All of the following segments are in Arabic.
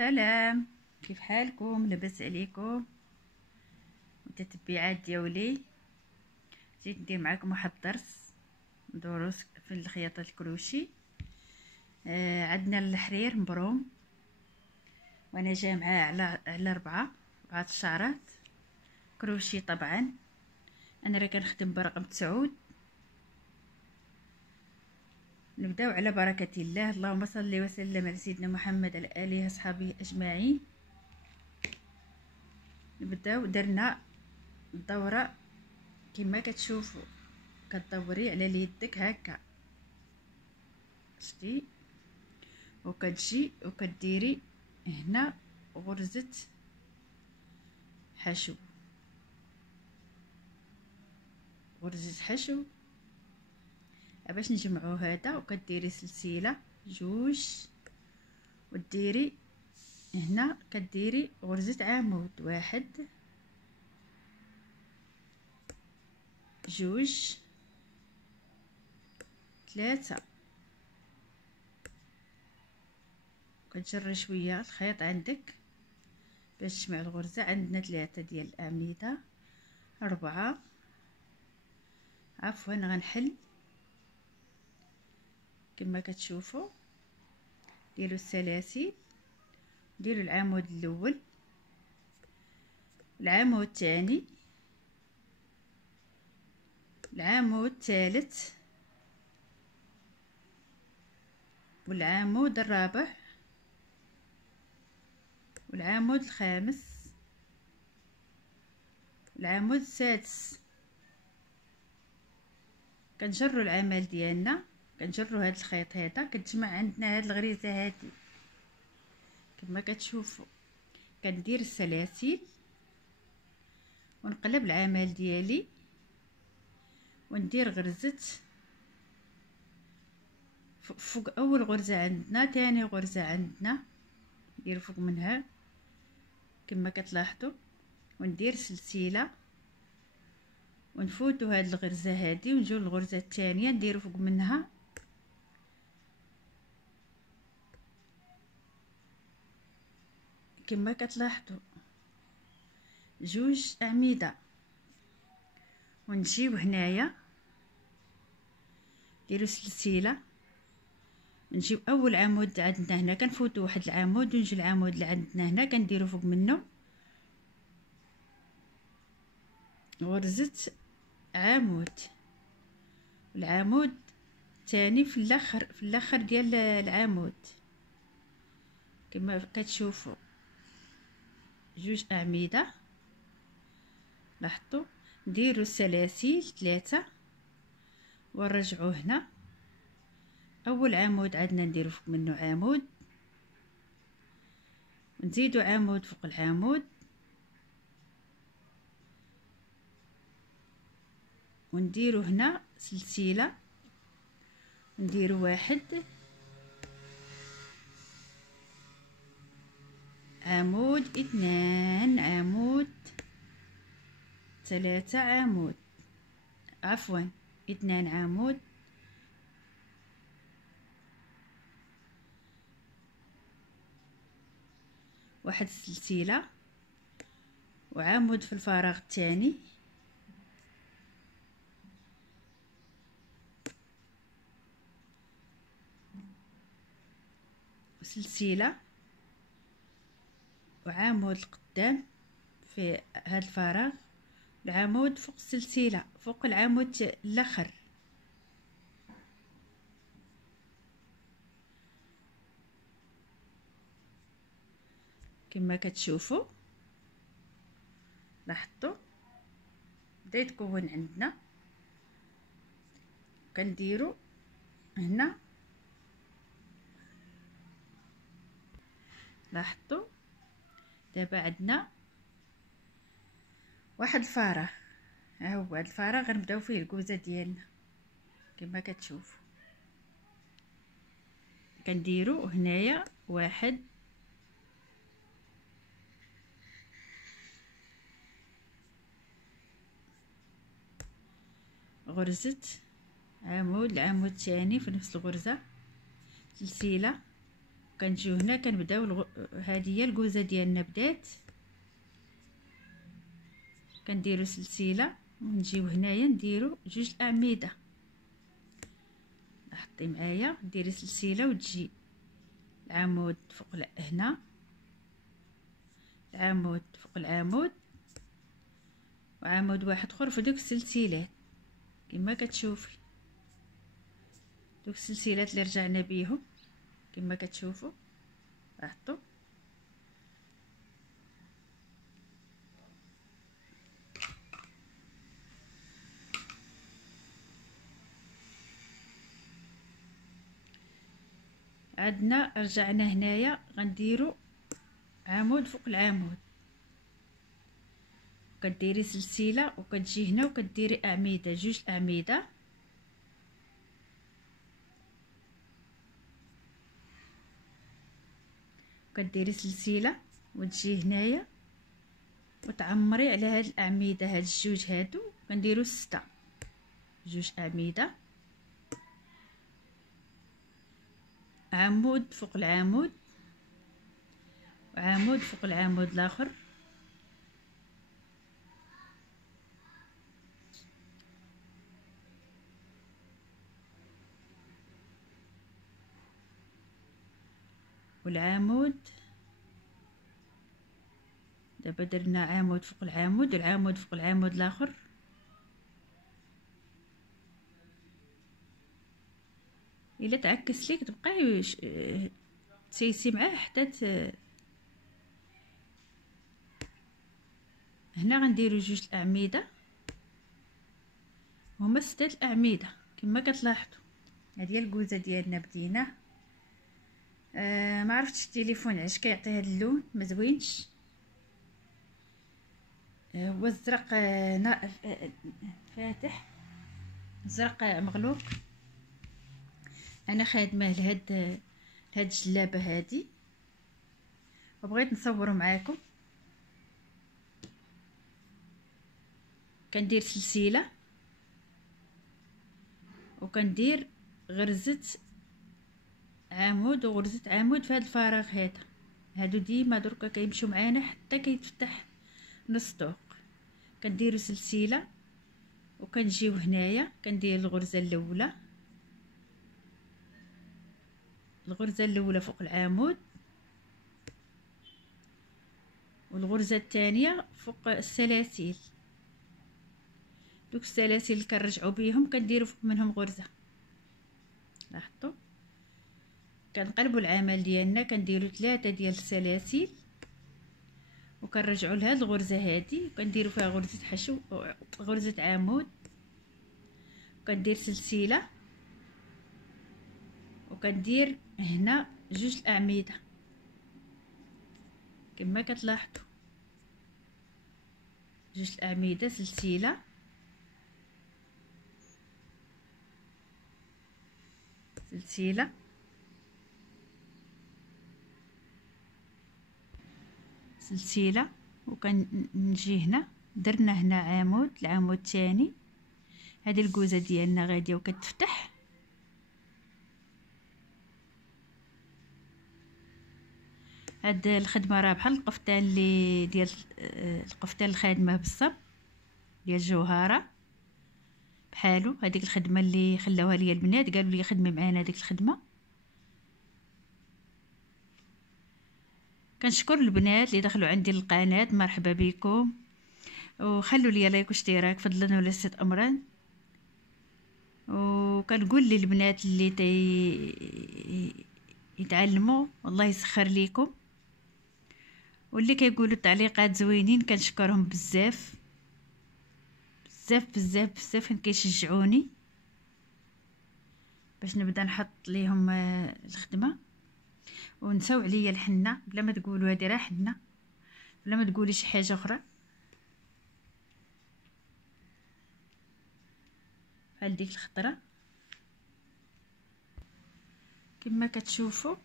سلام، كيف حالكم؟ لاباس عليكم؟ متتبعات ديالي، جيت ندير معكم واحد الدرس دروس في الخياطه الكروشي. عندنا الحرير مبروم، وانا جامعه على ربعة الشعرات كروشي. طبعا انا راه كنخدم برقم 9. نبداو على بركه الله. اللهم صل وسلم على سيدنا محمد على اله اصحابه اجمعين. نبداو درنا الدوره كما كتشوفوا، كتدوري على يدك هكا، شتي، وكتجي وكديري هنا غرزة حشو، غرزة حشو باش نجمعو هذا. وكديري سلسلة جوج، وديري هنا كديري غرزة عمود، واحد جوج ثلاثة. كتجري شويه الخيط عندك باش تجمع الغرزه. عندنا 3 ديال الاعمده، 4، عفوا غنحل كما كتشوفوا. ديروا السلاسل، ديروا العمود الاول، العمود الثاني، العمود الثالث، والعمود الرابع، والعمود الخامس، والعمود السادس. كنجروا العمل ديالنا، كنجروا هذا الخيط هذا، كتجمع عندنا هذه الغريزه هذه كما كتشوفوا. كندير السلاسل ونقلب العمل ديالي وندير غرزه فوق اول غرزه عندنا، ثاني غرزه عندنا ندير فوق منها كما كتلاحظوا، وندير سلسله ونفوتوا هاد الغرزه هذه ونجيو للغرزه الثانيه نديروا فوق منها كما كتلاحظوا جوج اعمده. ونجيو هنايا نديروا سلسله، نجيب اول عمود عندنا هنا كنفوتوا واحد العمود، ونجي العمود اللي عندنا هنا كنديروا فوق منه غرزه عمود، العمود الثاني في الاخر ديال العمود كما كتشوفوا. جوج اعمده، لاحظتوا. نديروا السلاسل 3 ونرجعوا هنا. اول عمود عندنا نديرو فوق منه عمود، نزيدوا عمود فوق العمود، ونديرو هنا سلسله، نديرو 1 عمود، 2 عمود، 3 عمود، عفوا 2 عمود، واحد السلسله، وعمود في الفراغ الثاني، سلسله، وعمود القدام في هذا الفراغ، العمود فوق السلسله فوق العمود الاخر. كما كتشوفوا لاحظتوا بدا يتكون عندنا. كنديروا هنا، لاحظتوا دابا عندنا واحد الفراغ، ها هو هذا الفراغ غنبداو فيه الكوزه ديالنا كما كتشوفوا. كنديروا هنايا 1 غرزة عمود، العمود الثاني في نفس الغرزة، سلسلة كنجيو هنا كنبداو هذه هي الكوزه ديالنا بدات. كنديروا سلسله ونجيو هنايا نديروا جوج اعمده. لاحظتي معايا ديري سلسله وتجي العمود فوق هنا، العمود فوق العمود، وعمود واحد اخر في دوك السلسلات كما كتشوفي. دوك السلسلات اللي رجعنا بيهم كما كتشوفوا لاحظتوا. عندنا رجعنا هنايا غنديروا عمود فوق العمود، كديري سلسله وكتجي هنا وكديري اعمده، جوج اعمده، كديري سلسله وتجي هنايا وتعمري على هاد الاعمده، هاد الجوج هادو كنديروا 6 جوج اعمده، عمود فوق العمود وعمود فوق العمود الاخر، والعمود. دابا درنا عمود فوق العمود والعمود فوق العمود الاخر، الا تعكس ليك تبقاي تسيسي معاه حتى هنا غنديروا جوج الاعمده هما 6 الاعمده كما كتلاحظوا. هذه هي الكوزه ديالنا بدينا. ما عرفتش التليفون علاش كيعطي هذا اللون ما زوينش. هو الزرق فاتح، الزرق مغلوق. انا خادمه لهاد الجلابه هذه وبغيت نصور معاكم. كندير سلسله وكندير غرزه عمود وغرزه عمود في هذا الفراغ هذا. هادو ديما دركا كيمشيو معانا حتى كيتفتح نص طوق. كنديروا سلسله وكنجيو هنايا كندير الغرزه الاولى، الغرزه الاولى فوق العمود والغرزه الثانيه فوق السلاسل. دوك السلاسل اللي كنرجعوا بهم كنديروا فوق منهم غرزه. لاحظتوا كنقلبوا العمل ديالنا كنديروا 3 ديال السلاسل وكنرجعوا لهاد الغرزه هذه وكنديروا فيها غرزه حشو غرزه عمود، وكندير سلسله وكندير هنا جوج الاعمده كما كتلاحظوا، جوج الاعمده سلسله سلسله سلسله وكنجي هنا درنا هنا عمود، العمود الثاني. هذه الكوزه ديالنا غاديه وكتفتح. هاد الخدمه راه بحال القفطان اللي ديال القفطان الخادمه بالصب ديال الجوهره بحالو. هذيك الخدمه اللي خلاوها ليا البنات قالوا لي خدمي معانا هذيك الخدمه. كنشكر البنات اللي دخلوا عندي القناه، مرحبا بكم، وخلوا لي لايك واشتراك فضلا ولا ست امرا. وكنقول للبنات اللي يتعلموا الله يسخر ليكم، واللي كيقولوا التعليقات زوينين كنشكرهم بزاف بزاف بزاف بزاف، كيشجعوني باش نبدا نحط ليهم الخدمه. ونساو عليا الحنه بلا ما تقولوا هذه راه حنه، بلا ما تقولي شي حاجه اخرى. بحال ديك الخضره كما كتشوفوا.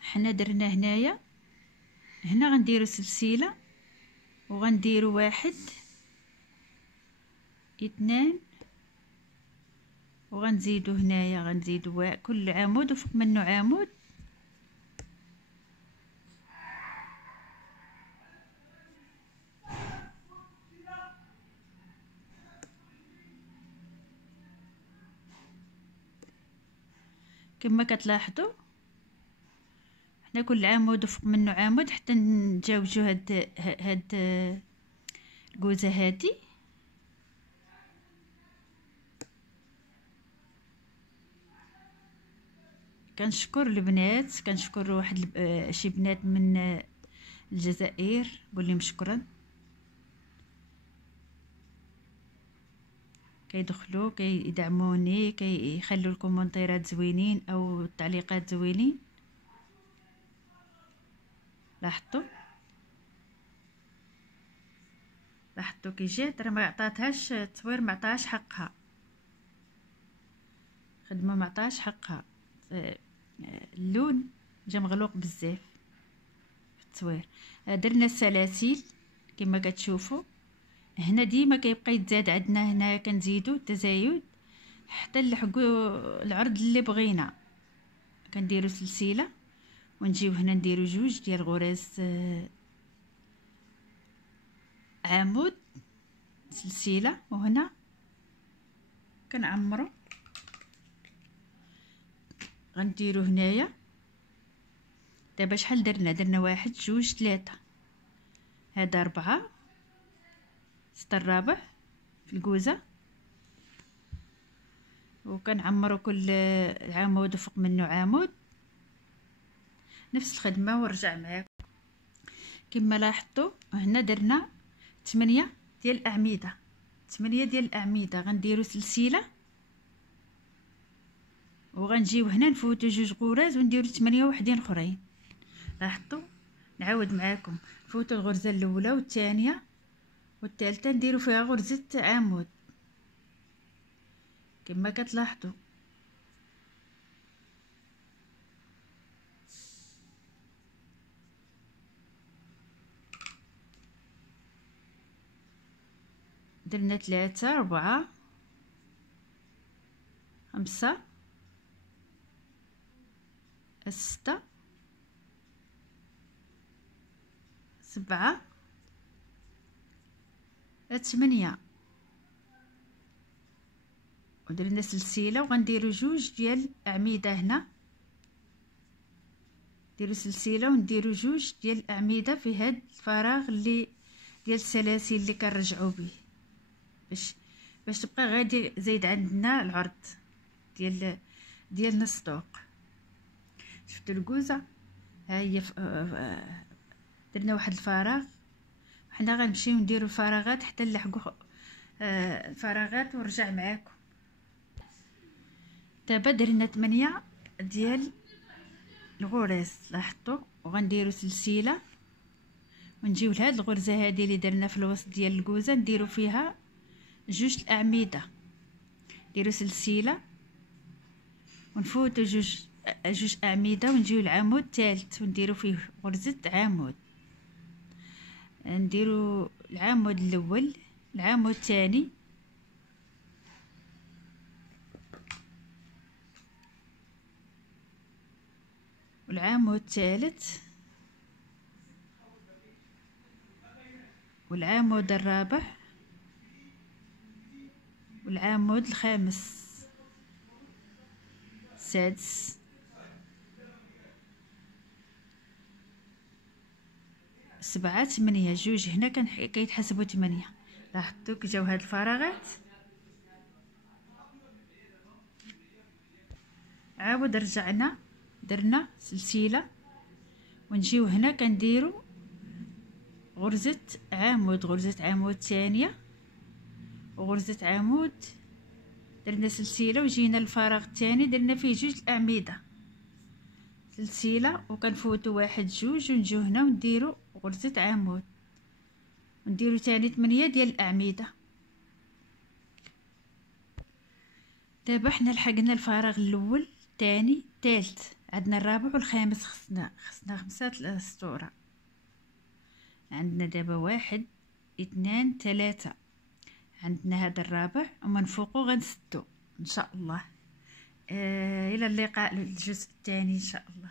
حنا درنا هنايا هنا غنديروا سلسله وغنديروا 1 2 وغنزيدو هنايا غنزيدو كل عمود وفوق منه عمود. كما كتلاحظوا حنا كل عمود وفوق منه عمود حتى نتجاوزوا هاد الكوزه هادي. كنشكر البنات، كنشكر واحد شي بنات من الجزائر، نقول لهم شكرا. كيدخلوا كيدعموني، كيخلوا الكومونتيرات زوينين او التعليقات زوينين. لاحظتوا كي جات راه ما عطاتهاش التصوير، ما عطاهاش حقها، خدمه ما عطاهاش حقها. اللون جا مغلوق بزاف في التصوير. درنا السلاسل كما كتشوفوا هنا، ديما كيبقى يتزاد عندنا هنا، كنزيدو التزايد حتى نلحقوا العرض اللي بغينا. كنديروا سلسله ونجيو هنا نديروا جوج ديال غراز عمود سلسله، وهنا كنعمروا غنديروا هنايا. دابا شحال درنا واحد جوج ثلاثة، هذا 4 6 الرابع في الكوزه، وكنعمروا كل عمود فوق منه عمود. نفس الخدمه ونرجع معاكم. كما لاحظتوا هنا درنا 8 ديال الاعمده، 8 ديال الاعمده. غنديروا سلسله وغنجيو هنا نفوتوا جوج غراز ونديروا 8 وحدين اخرين. لاحظتوا نعاود معاكم، نفوتوا الغرزه الاولى والثانيه والثالثه نديروا فيها غرزه عمود كما كتلاحظوا. درنا 3 4 5 6 7 8 ودرنا سلسله، وغنديروا جوج ديال الاعمده هنا. ديروا سلسله ونديروا جوج ديال الاعمده في هذا الفراغ اللي ديال السلاسل اللي كنرجعوا به باش تبقى غادي زايد عندنا العرض ديال نص طوق. شفتوا الكوزه ها هي درنا واحد الفراغ، حنا غنمشيو نديروا الفراغات حتى نلحقوا الفراغات ونرجع معاكم. دابا درنا 8 ديال الغراز لاحظتوا، وغنديروا سلسله ونجيو لهاد الغرزه هذه اللي درنا في الوسط ديال الكوزه نديروا فيها جوج الاعمده. نديروا سلسله ونفوتوا جوج اعمده ونجيو العمود الثالث ونديروا فيه غرزه عمود. نديروا العمود الاول، العمود الثاني، والعمود الثالث، والعمود الرابع، والعمود الخامس، السادس، 7 8. جوج هنا كيتحسبوا 8. لاحظتوا كي جاو هاد الفراغات. عاود رجعنا درنا سلسله ونجيو هنا كنديروا غرزه عمود، غرزه عمود ثانيه وغرزه عمود. درنا سلسله وجينا للفراغ الثاني درنا فيه جوج الاعمده، سلسله وكنفوتوا واحد جوج ونجيو هنا ونديروا غرزه عمود ونديروا ثاني 8 ديال الاعمده. دابا حنا لحقنا الفراغ الاول الثاني الثالث، عندنا الرابع والخامس، خصنا 5 الاسطوره. عندنا دابا 1 2 3، عندنا هذا الرابع ومن فوقه غنسدو ان شاء الله. الى اللقاء الجزء الثاني ان شاء الله.